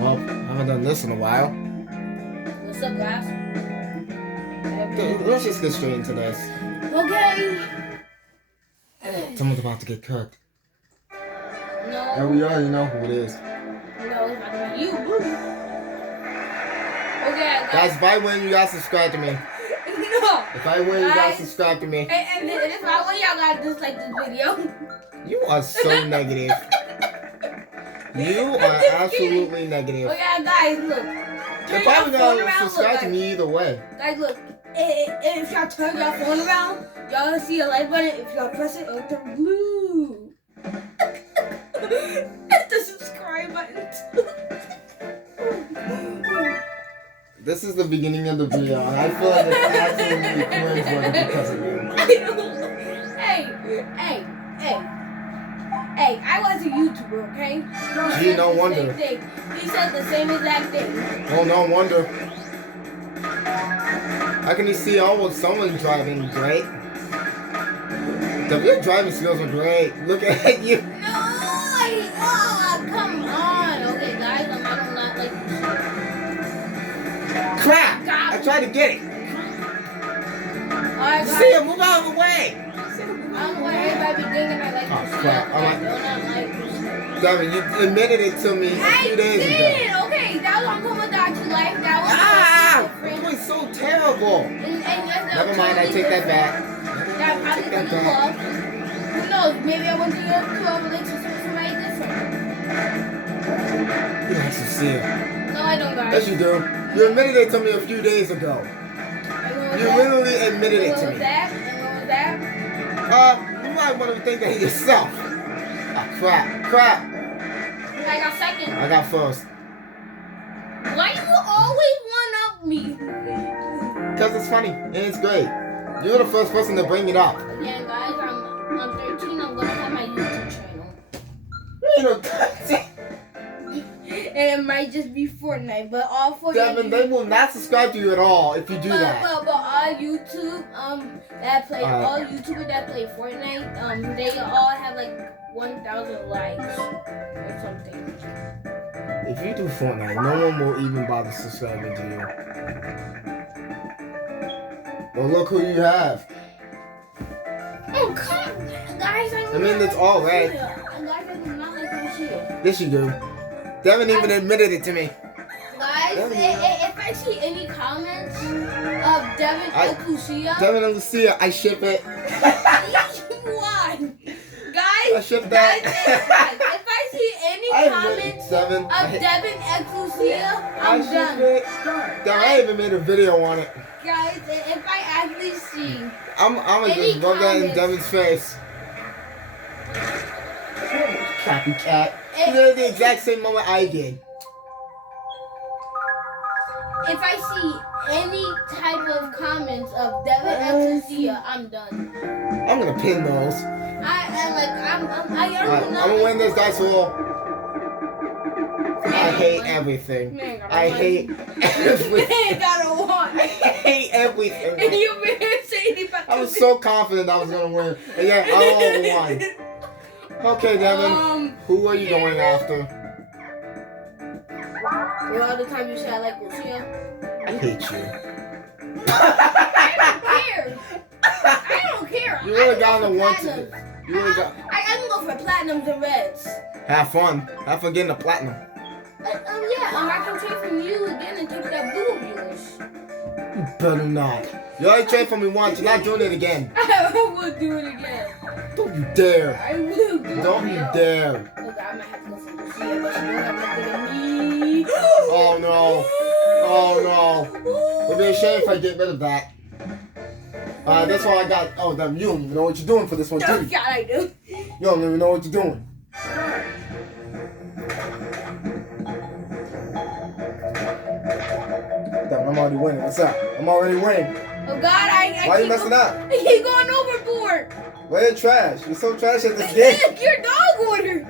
Well, I haven't done this in a while. What's up, guys? Let's just get straight into this. Okay. Someone's about to get cooked. No. There we are, you know who it is. No, it's about to be you. Okay, Guys, if I win, you guys subscribe to me. No. If I win, you guys subscribe to me. And if I win, y'all gotta dislike this video. You are so negative. You are absolutely negative. Okay, guys, look. You're probably gonna subscribe to me either way. Guys, look. If y'all turn your phone around, y'all gonna see a like button. If y'all press it, it'll turn blue. The subscribe button. This is the beginning of the video, and I feel like it's absolutely cringeworthy because of you. Hey, I was a YouTuber, okay? Gee, no wonder. He said the same exact thing. Oh, no wonder. How can you see someone's driving great? Your driving skills are great. Look at you. No, come on. Okay, guys, I do not like this. Crap! I tried to get it. Alright, See it, move out of the way. I don't know why everybody be thinking I like Oh, this crap. stuff. I do not like this stuff. Devin, you admitted it to me a few days ago. Okay, that was on comment that you like. That was It was so terrible. And yes, Never mind, I take that back. That probably Take that blew back. up. Who knows? Maybe I went to a relationship with somebody different. You actually see it. No, I don't, guys. Yes, you do. You admitted it to me a few days ago. You literally admitted it to me. And what was that? You might want to think that yourself. Ah, crap. I got second. I got first. Why you always one-up me? Because it's funny and it's great. You're the first person to bring it up. Yeah, guys, I'm 13. I'm gonna have my YouTube channel. You know, And it might just be Fortnite, but all Fortnite. Devin, they will not subscribe to you at all if you do that. But all YouTube all YouTubers that play Fortnite, they all have like 1,000 likes or something. If you do Fortnite, no one will even bother subscribing to you. Well, look who you have. Oh, come on, guys. I mean, it's all right. Guys, I do not like Lucia. Yes, you do. Devin even admitted it to me. Guys, if I see any comments of Devin and Lucia. Devin and Lucia, I ship it. Why? Guys, I ship that. Guys, if I see any comments of Devin and Lucia, I'm done. I even made a video on it. Guys, if I actually see I'm gonna just rub that in Devin's face. Copycat. You did the exact same moment I did. If I see any type of comments of Devin and Lucia, I'm done. I'm gonna pin those. I'm gonna win this dice roll. I hate everything. I hate everything. I hate everything. And you been here saying about I was so confident I was gonna win. And yeah, I won. Okay, Devin. Who are you going after? Well, all the time you say I like Lucia. I hate you. I don't care. You really got on the one to. You really got. I can go for platinums and reds. Have fun. Have fun getting a platinum. I can trade from you again and take that blue of yours. You better not. You already traded from me once. You're not doing it again. I will do it again. Don't you dare. I will do it. Don't you dare. Look, I might have to go for Lucia, but she don't have nothing to me. Oh no. Oh no. It'll be a shame if I get rid of that. That's why I got. Oh, damn, you don't even know what you're doing for this one, too. Yeah, I do. You don't even know what you're doing. Damn, I'm already winning. What's up? I'm already winning. Oh God, I Why are you messing up? I keep going overboard. Why you trash? You're so trash at this game. Your dog water.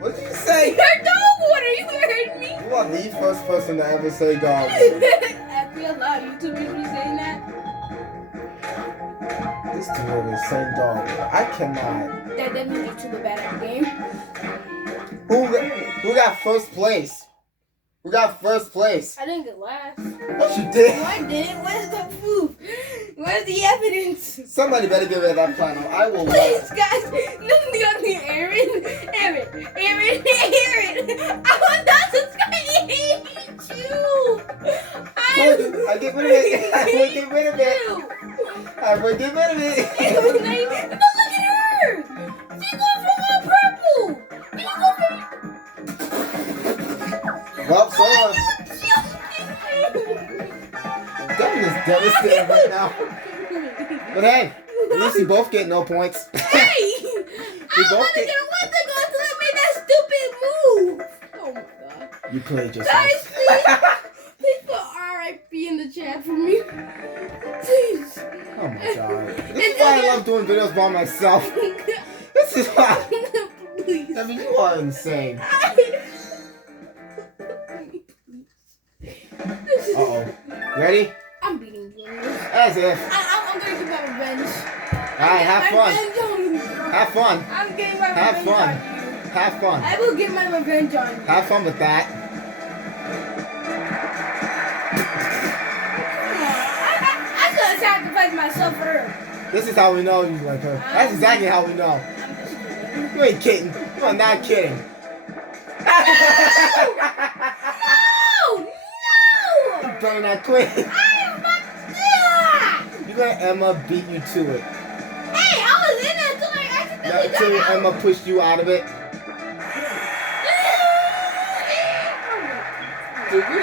What did you say? Your dog water. You heard me. You are the first person to ever say dog. Actually, a lot of YouTubers be saying that. This dude is saying dog. I cannot. That means YouTuber bad at the game. Who got first place? Who got first place? I didn't get last. Yes, you did. No, I didn't. Where's the proof? Where's the evidence? Somebody better give me that final. I will Please, win. guys. Nothing on me, Aaron. I want that subscribe. I hate you. I get rid of it. I will get rid of it. I will get rid of it. But look at her. She going for all purple. You go for. Well, so Devin is devastated right now. But hey, at least we both get no points. Hey! I want to get a one thing until I made that stupid move. Oh my god. You played yourself. Guys, please put RIP in the chat for me. Please. Oh my god. This is why I love doing videos by myself. This is why. Please. Devin, you are insane. Uh-oh. Ready? I'm beating you. As if. I'm gonna get my revenge. Alright, have fun. Have fun. I'm getting my Have revenge fun. on you. Have fun. I will get my revenge on you. Have fun with that. I could have sacrificed myself for her. This is how we know you like her. That's exactly how we know. I'm just kidding. You ain't kidding. You are not kidding. No! You better not quit. I am about to. You let Emma beat you to it. Hey, I was in it until I accidentally Until got out. Emma pushed you out of it. Dude, we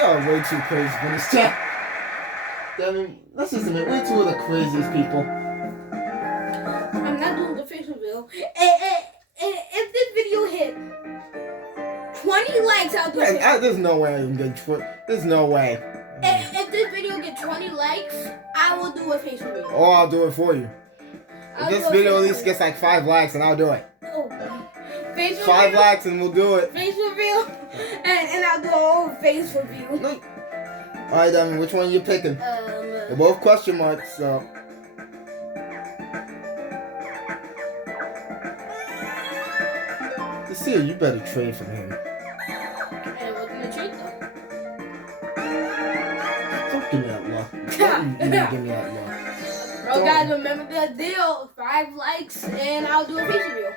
are way too crazy for this chat. Devin, let's just admit, we're two of the craziest people. I'm not doing the face reveal. If this video hit 20 likes, I'll do it. There's no way I can get there's no way. If this video gets 20 likes, I will do a face reveal. Oh, I'll do it for you. If I'll this do a video at face least gets like 5 likes, and I'll do it. reveal. Face reveal. 5 likes and we'll do it. Face reveal. And I'll do a whole face reveal. No. Alright, Devin, which one are you picking? They're both question marks, so. Lucia, you better trade from him. And we're gonna trade them. Don't give me that luck. Don't you give me that luck. Bro, guys, remember the deal. 5 likes and I'll do a face reveal.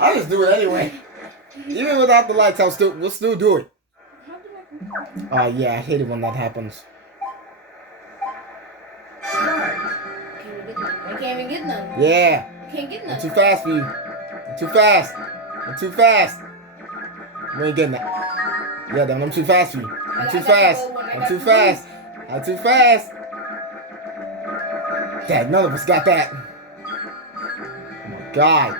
I'll just do it anyway. Even without the lights, we'll still do it. Yeah, I hate it when that happens. I can't even get none. Yeah. I can't get none. I'm too fast for you. I'm too fast. I'm too fast. You ain't getting that. Yeah, then I'm too fast for you. I'm too fast. I'm too fast. I'm too fast. Dad, none of us got that. Oh my god.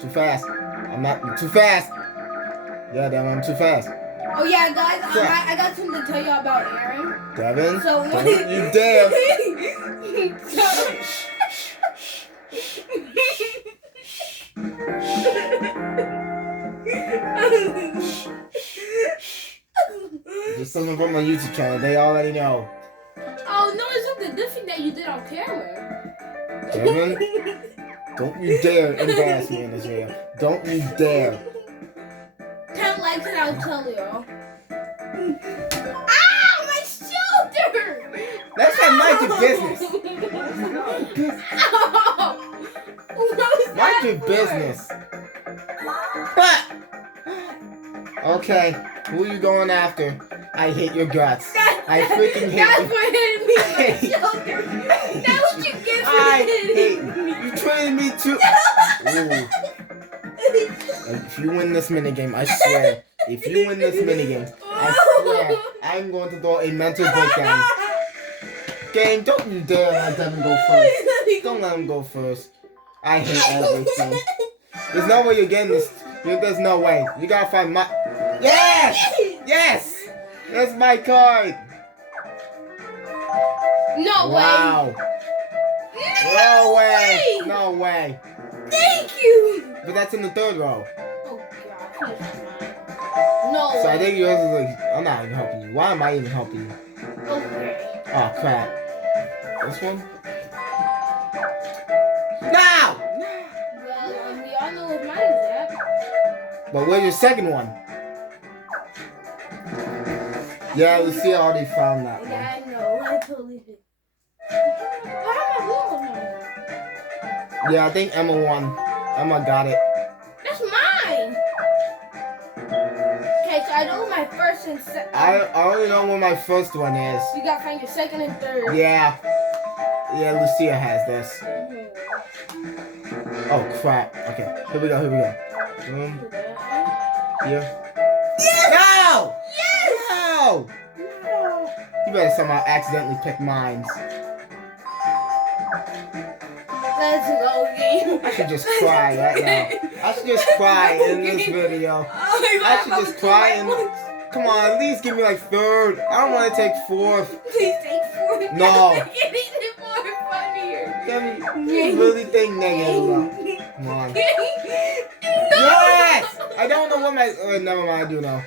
Too fast. I'm too fast. Yeah, damn, I'm too fast. Oh yeah, guys, I got something to tell you about Aaron. Devin, So don't you dare. Just something from my YouTube channel. They already know. Oh no, it's something different that you did on camera. Devin, don't you dare embarrass me in this video. Don't you dare. 10 likes and I'll tell y'all. Ow, my shoulder! That's not mind your business. Ow! What was Mind that your for? business. What? Okay, who are you going after? I hate your guts. I freaking hate That's you. what hit me in my shoulder. That's what you get for I hate hitting you. me. You traded me too. Ooh. If you win this minigame, I swear. If you win this minigame, I swear I'm going to throw a mental breakdown. Game, don't you dare let Devin go first. Don't let him go first. I hate everything. There's no way you're getting this. There's no way. You gotta find my. Yes! Yes! That's my card. No Wow. way. No way. No way. Thank you. But that's in the 3rd row. Oh god, please mine. No So I way. think yours is like. I'm not even helping you. Why am I even helping you? Okay. Oh crap. This one? No! Well, we all know what mine is at. But where's your second one? Yeah, Lucia already found that one. Yeah, I know. I totally did. How am I? Yeah, I think Emma won. Emma got it. That's mine. Okay, so I know what my first and second. I already know what my first one is. You gotta find your second and third. Yeah. Yeah, Lucia has this. Oh, crap. Okay, here we go. Here. Yes! No! Yes! No! You better somehow accidentally pick mines. Let's go, game. I should just cry right now. I should just cry in this video. I should just cry and... Come on, at least give me like third. I don't want to take fourth. Please take fourth. No. Get it more funnier. Devin, you really think negative. Come on. No. Yes! I don't know what my... never mind, I do know.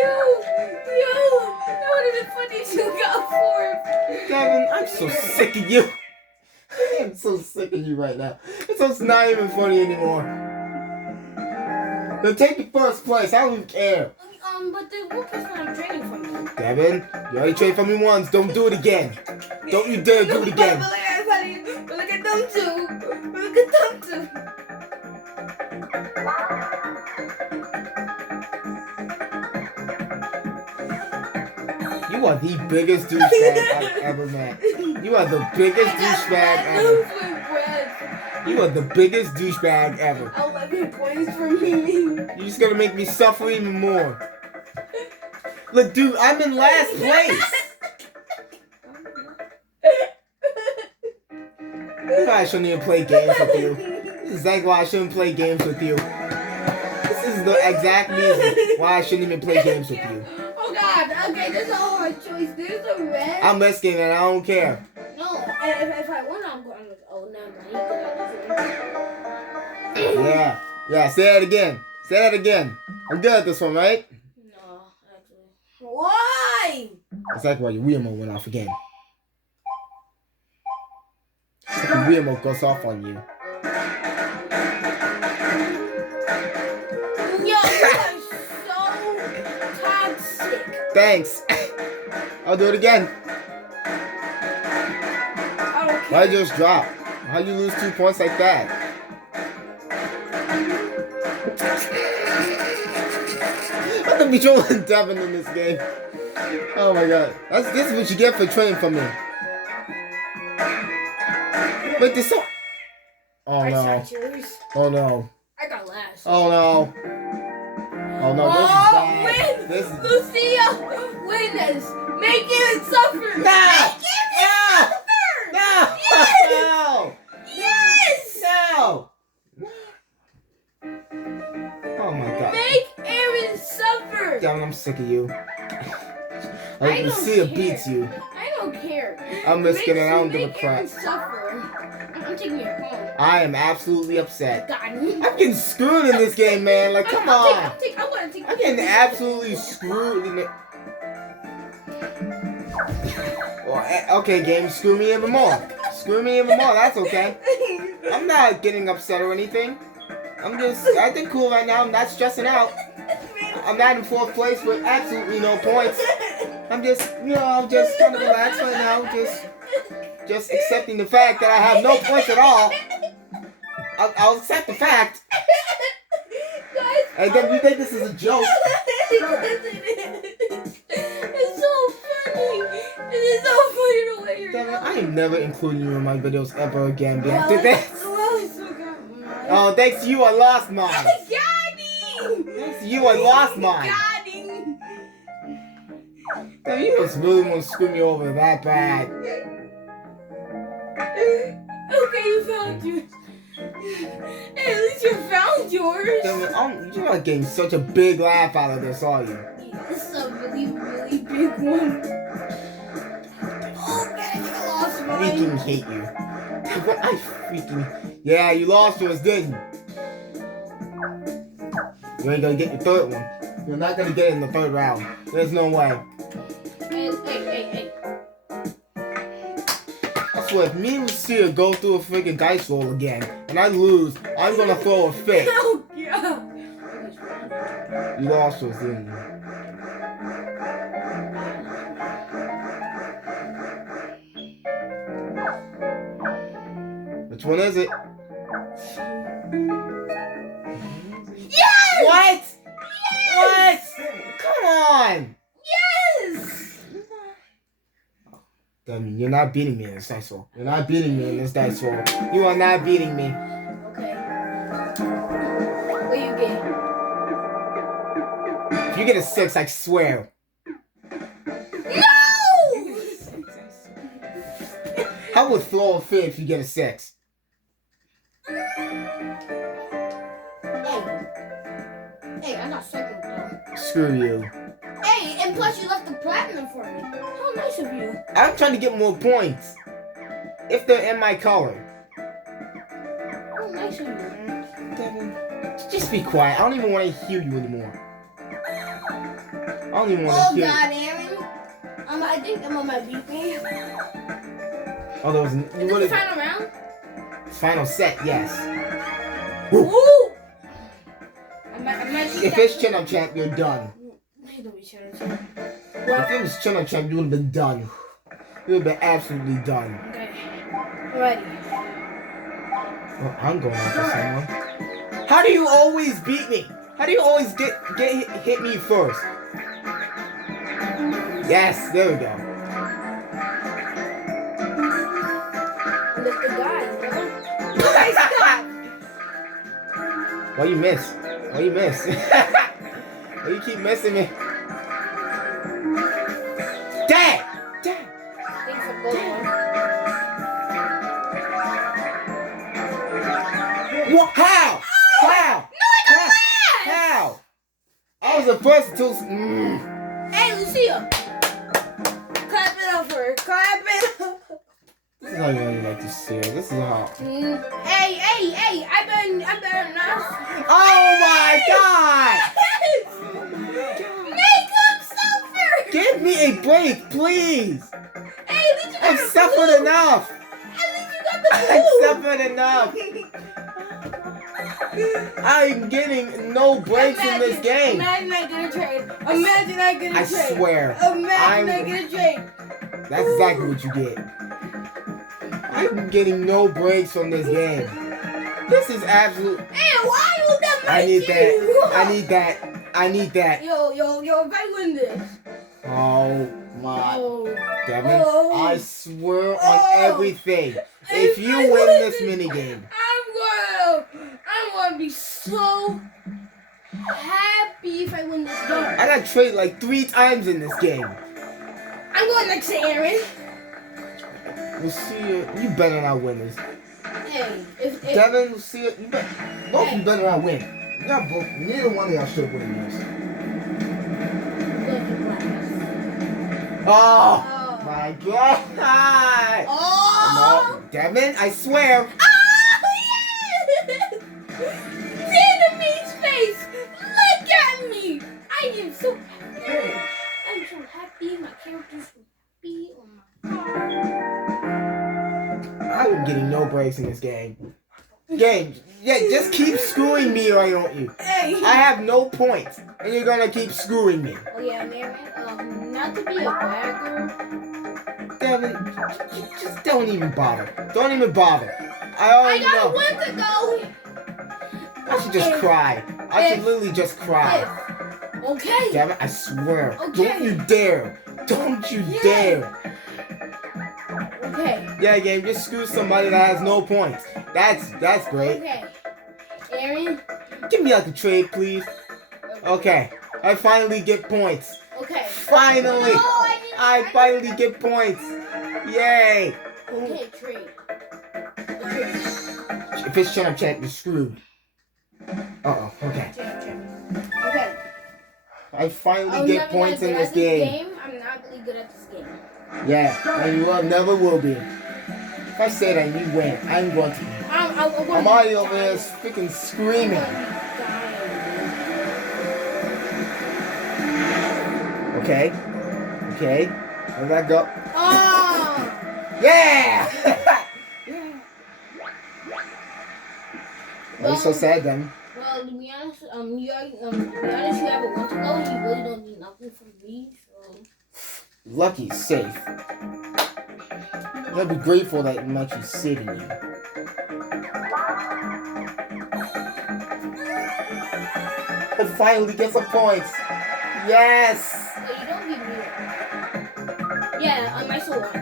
Yo, that would have been funny if you got fourth. Devin, I'm so sick of you. I am so sick of you right now. It's not even funny anymore. Then take the first place. I don't even care. But there's one person I'm training from. Devin, you already trained for me once. Don't do it again. Don't you dare do it again. But look at them two. Look at them two. You are the biggest douchebag I've ever met. You are the biggest douchebag ever. You are the biggest douchebag ever. 11 points for me. You're just gonna make me suffer even more. Look, dude, I'm in last place. This is why I shouldn't even play games with you. This is exactly why I shouldn't play games with you. This is the exact reason why I shouldn't even play games with you. Oh God, okay, there's a hard choice. There's a red. I'm risking it, I don't care. No, if I win, I'm going to, oh, never mind. Yeah, say that again. Say that again. I'm good at this one, right? No, actually. Why? It's like why your remote went off again. It's like your remote goes off on you. Yo, you are so toxic. Thanks. I'll do it again. I don't care. Why you just drop? How'd you lose 2 points like that? I'm gonna be trolling Devin in this game. Oh my god. This is what you get for training from me. Wait, this so... Oh no. I shot yours. Oh no. I got last. Oh no. Oh no, this is bad. Win! This is... Lucia, win this. Make it suffer. No! Make it suffer. No! Yes! No! Yes! No! Oh my god. Make Aaron suffer. Devin, I'm sick of you. I don't Lucia care. beats you. I don't care. I'm just kidding, I don't give a Make Aaron crap. suffer. I'm taking your home. I am absolutely upset. God. I'm getting screwed in this game, man. Like, come on. I'm gonna take I'm getting absolutely screwed in it. Well, okay, game, screw me even more. Screw me even more, that's okay. I'm not getting upset or anything. I'm just acting cool right now. I'm not stressing out. I'm not in fourth place with absolutely no points. I'm just, I'm just kind of relaxed right now. Just accepting the fact that I have no points at all. I'll accept the fact. Guys, And then you think this is a joke. It's so funny. It is so funny the way you're Devin, I am never including you in my videos ever again. After Well, this. Oh, thanks to you, I lost mine. Got him! Thanks to you, I lost mine. Got him! Devin, you just really want to screw me over that bad. Okay, you found yours. Hey, at least you found yours. Devin, you're not getting such a big laugh out of this, are you? Yeah, this is a really, really big one. Oh, man, you lost I mine. freaking hate you. Devin, I freaking... Yeah, you lost yours, didn't you? You ain't gonna get your third one. You're not gonna get it in the third round. There's no way. Hey. I swear, if me and Lucia go through a freaking dice roll again, and I lose, I'm gonna throw a fit. Oh, God. You lost yours, didn't you? Which one is it? Yes! What? Yes! What? Come on! Yes! Devin, you're not beating me in this dice roll. You're not beating me in this dice roll. You are not beating me. Okay. What you get? If you get a 6, I swear. No! How would throw a fit if you get a 6? Hey, I got second though. Screw you. Hey, and plus you left the platinum for me. How nice of you. I'm trying to get more points. If they're in my color. How nice of you. Devin, just be quiet. I don't even want to hear you anymore. I don't even want to Oh hear God, Aaron. I think Emma might beat me. Oh, there was Is this the final round? Final set, yes. Woo! If it's chin up champ, you're done. Hey, don't be chin up. If it was chin up champ, you would have been done. You would have been absolutely done. Okay. Ready. Well, I'm going after someone. How do you always beat me? How do you always get hit me first? Yes, there we go. I'm just a guy, you know? Why you miss? Why you miss? Why you keep missing me? Dang! Dang! Thanks for going. What? How? How? No, I got last! How? I was the first to. Hey, Lucia! Clap it up for her. Clap it up. This is how you really like to see it. This is how. Hey! I'm better not. Oh my God! Makeup suffer! Give me a break, please. Hey, at least you got I've the suffered blue. enough. At least you got the I've blue. suffered enough. I'm getting no breaks in this game. Imagine I get a trade. Imagine I get a I trade. swear. Imagine I get a trade. That's exactly what you get. I'm getting no breaks from this game. This is absolute. Hey, why would that I need make that. you? I need that. I need that. Yo, if I win this. Oh my. Oh. Devin, Oh. I swear on Oh. everything. If you I win this minigame. I'm gonna be so happy if I win this game. I got traded like 3 times in this game. I'm going next to Aaron. Lucia, you better not win this. Hey, if Devin, Lucia, you better. Both of you better not win. Y'all both, neither one of y'all should win this. Oh my God! Oh! No, Devin, I swear. Yes! See the meat's face! Look at me! I am so happy. I'm so happy. My character's so happy. Oh my God. I'm getting no breaks in this game. Game, yeah, just keep screwing me, why don't you? Hey! I have no points, and you're gonna keep screwing me. Oh yeah, Aaron, not to be a bagger. Devin, just don't even bother. Don't even bother. I already I got know. one to go. I should just cry. I should literally just cry. Okay. Devin, I swear. Okay. Don't you dare. Don't you Yeah. dare. Okay. Yeah, game, just screw somebody that has no points. That's great. Okay. Aaron. Give me like a trade, please. Okay. I finally get points. Okay. Finally. No, I finally get points. Yay. Okay, trade. If it's chin up check, you're screwed. Uh-oh, okay. Okay. I finally get points in this game. I'm not really good at this game. Yeah, and you never will be. If I say that you win, I'm going to. I'm already over there freaking screaming. Okay. Okay. Where'd that go? Oh! Yeah! Why are you so sad then? Well, to be honest, you have a want to go. You really don't need nothing from me, so. Lucky's safe. You gotta be grateful that I'm actually saving you. I finally get some points. Yes. No, you don't beat me. Yeah, I still won.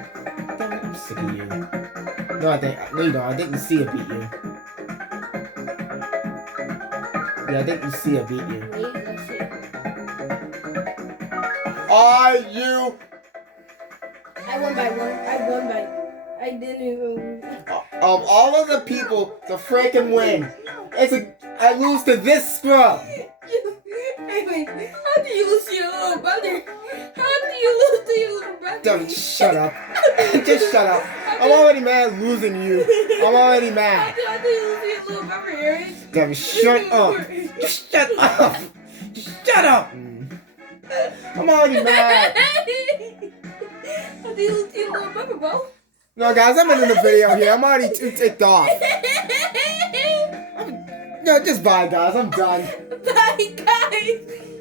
Devin, I'm sick of you. No, you don't. I think Lucia beat you. Yeah, I think Lucia beat you. Wait, let's see. Are you? I won by one. I didn't even. Of all of the people to freaking win, I lose to this scrub. Wait, how do you lose to your little brother? How do you lose to your little brother? Devin, shut up. Just shut up. I'm already mad losing you. I'm already mad. How do you lose to your little brother, Eric? Devin, shut up. Just shut up. Just shut up. I'm already mad. How do you lose to your little brother, bro? No, guys, I'm ending the video here. I'm already too ticked off. No, just bye, guys. I'm done. Bye, guys.